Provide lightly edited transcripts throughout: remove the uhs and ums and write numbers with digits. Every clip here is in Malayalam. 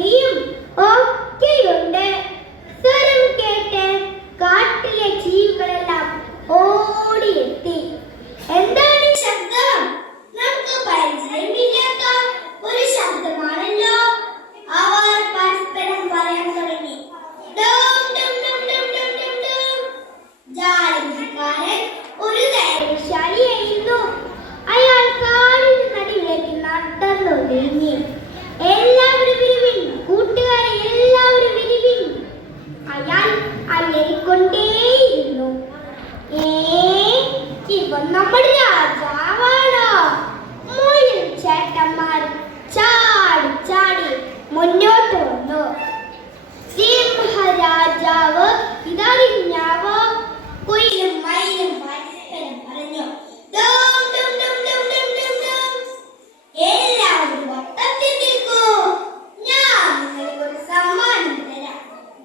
പ്രകൃതിയും ഒക്കെയുണ്ട്. സ്വരം കേട്ട് കാട്ടിലെ ജീവികളെല്ലാം ഓടിയെത്തി. എന്താണ് ഈ ശബ്ദം? നമുക്ക് പരിചയമില്ലാത്ത ഒരു ശബ്ദമാണല്ലോ. അവർ പരസ്പരം പറയാൻ തുടങ്ങി. ജാലവിദ്യക്കാരൻ ഒരു ധൈര്യശാലിയായിരുന്നു. അയാൾ കാടിന് നടുവിലേക്ക് നടന്നു നീങ്ങി. എല്ലാവരും വിരുവിൻ, കൂട്ടുകാരെ എല്ലാവരും വിരുവിൻ. അയാൾ അലറിക്കൊണ്ടേയിരുന്നു. ഇവൻ നമ്മുടെ രാജാവാണോ? മുയൽ ചേട്ടന്മാർ ചാടി ചാടി മുന്നോട്ട് വന്നു. സിംഹരാജാവ് ഇതറിഞ്ഞാവോ? കുയിലും മയിലും പരസ്പരം പറഞ്ഞു. എല്ലാവരും വട്ടത്തിൽ നിൽക്കൂ, ഞാൻ നിങ്ങൾക്ക് ഒരു സമ്മാനം തരാം.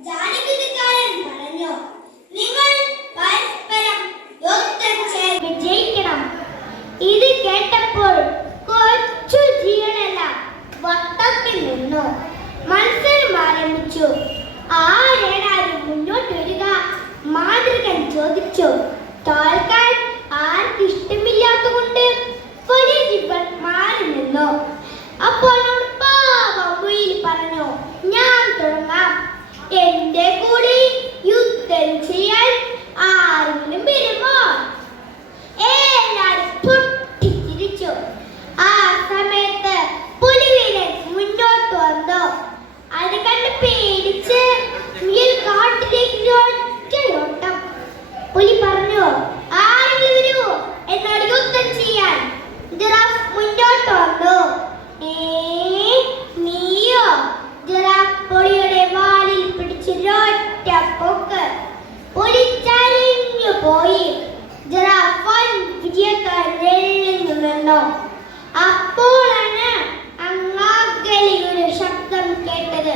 ജാലവിദ്യക്കാരൻ പറഞ്ഞു. നിങ്ങൾ പരസ്പരം യുദ്ധം ചെയ്ത് വിജയിക്കണം. ഇത് കേട്ടപ്പോൾ കൊച്ചു ജീവനെല്ലാം വട്ടത്തിൽ നിന്നു. മത്സരം ആരംഭിച്ചു. ആരാരും മുന്നോട്ട് വരിക? മാതൃകൻ ചോദിച്ചു. തോൽക്കാൻ ആർക്കിഷ്ടമില്ലാത്തതുകൊണ്ട് ഒരു ജീവൻ മാറി നിന്നു. അപ്പോൾ മുയിൽ പറഞ്ഞു, ഞാൻ തുടങ്ങാം. എന്റെ കൂടെ യുദ്ധം ചെയ്യാൻ ആരെങ്കിലും വരുമോ? എല്ലാവരും പൊട്ടിച്ചിരിച്ചു. ആ സമയത്ത് പുലിവീരൻ മുന്നോട്ട് വന്നു. അത് കണ്ട് പേടിച്ച് മുയൽ കാട്ടിലേക്ക് ഒറ്റയോട്ടം. പുലി പറഞ്ഞു, ആരെങ്കിലും വരൂ എന്നോട് യുദ്ധം ചെയ്യാൻ. ജിറാഫ് മുന്നോട്ട് വന്നു. നീയോ? ജിറാഫ് പുലിയുടെ വാലിൽ പിടിച്ചൊരൊറ്റ പൊക്ക്. പുലി ചരിഞ്ഞു പോയി. ജിറാഫ് വൻ വിജയക്കാരൻ നിന്നു. അപ്പോഴാണ് അങ്ങാകലെ ഒരു ശബ്ദം കേട്ടത്.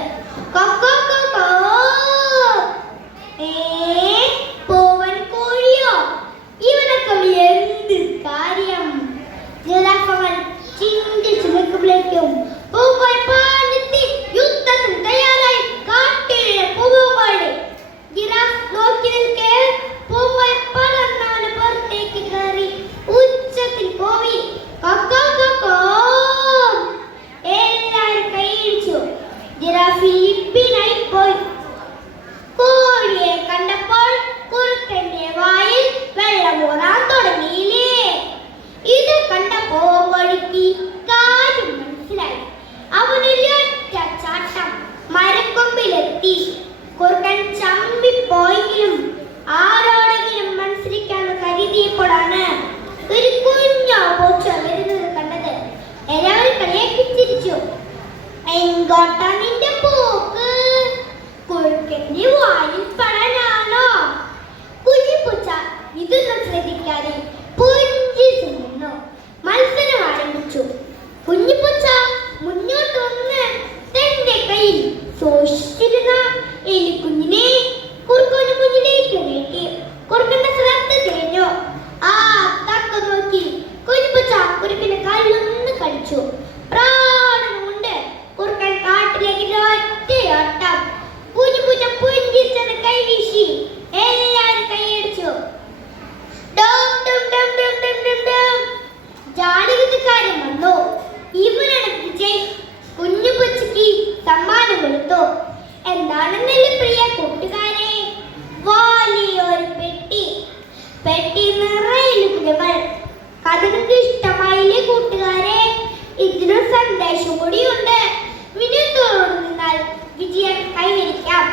കൊക്കോ കൊക്കോ. പൂവൻ കോഴിയോ? ഇവനൊക്കെ എന്ത് കാര്യം? ജിറാഫ് അവൻ ചിന്തിച്ചു നിൽക്കുമ്പോഴേക്കും യുദ്ധത്തിന് തയ്യാറായി കാട്ടിലെ പൂവൻ. ജിറാഫ് നോക്കി നിൽക്കെ പൂവൻ പറന്നവന് പുറത്തേക്ക് കയറി ഉച്ചത്തിൽ പോയി. കൊക്കോ കൊക്കോ. എല്ലാവരും കൈയിടിച്ചു. ജിറാഫ് ഇപ്പിനായി പോയി. കോഴിയെ കണ്ടപ്പോൾ കുറുക്കന്റെ വായിൽ വെള്ളം ഊറാൻ തുടങ്ങിയില്ലേ. ഇത് കണ്ട കോഴിക്ക് കാര്യം മനസ്സിലായി. അവനൊരൊറ്റ ചാട്ടം മരക്കൊമ്പിലെത്തി. കുറുക്കൻ ചമ്പിപ്പോയെങ്കിലും ആരോടെങ്കിലും മത്സരിക്കാന്ന് കരുതിയപ്പോഴാണ് ഒരു കുഞ്ഞോ പൂച്ചോ വരുന്നത് കണ്ടത്. എല്ലാവരും കളിയാക്കി ചിരിച്ചു. എങ്ങോട്ടാ നിന്റെ പോക്ക്? കുറുക്കന്റെ വായിൽ പടാനാണോ? കുഞ്ഞിപ്പൂച്ച ഇതൊന്നും ശ്രദ്ധിക്കാതെ പുഞ്ചിരിച്ചു നിന്നു. മത്സരം ആരംഭിച്ചു. കുഞ്ഞിപ്പൂച്ച മുന്നോട്ട് വന്ന് തന്റെ കയ്യിൽ സൂക്ഷിച്ചിരുന്ന എലിക്കുഞ്ഞിനെ കുറുക്കന് മുന്നിലേക്ക് നീട്ടി. കുറുക്കന്റെ ശ്രദ്ധ തിരിഞ്ഞു. ആ തക്ക നോക്കി കുഞ്ഞിപ്പൂച്ച കുറുക്കന്റെ കാലിലൊന്ന് കടിച്ചു. പ്രാണൻ കൊണ്ട് കുറുക്കൻ കാട്ടിലേക്ക് ഒറ്റയോട്ടം. കുഞ്ഞിപ്പൂച്ച പുഞ്ചിരിച്ചത് കൈവീശി. എല്ലാവരും കൈയടിച്ചു. ജാലവിദ്യക്കാരൻ വന്നു. ഇവനാണ് വിജയ്. കുഞ്ഞുപൂച്ചയ്ക്ക് സമ്മാനം കൊടുത്തു. എന്താണെന്നല്ലേ പ്രിയ കൂട്ടുകാരെ? വലിയൊരു പെട്ടി. പെട്ടി നിറയെ കുഞ്ഞുങ്ങൾ. കഥ നിങ്ങൾക്ക് ഇഷ്ടമായില്ലേ കൂട്ടുകാരെ? ഇതിനൊരു സന്ദേശം കൂടിയുണ്ട്. വിനയത്തോട് നിന്നാൽ വിജയം കൈവരിക്കാം.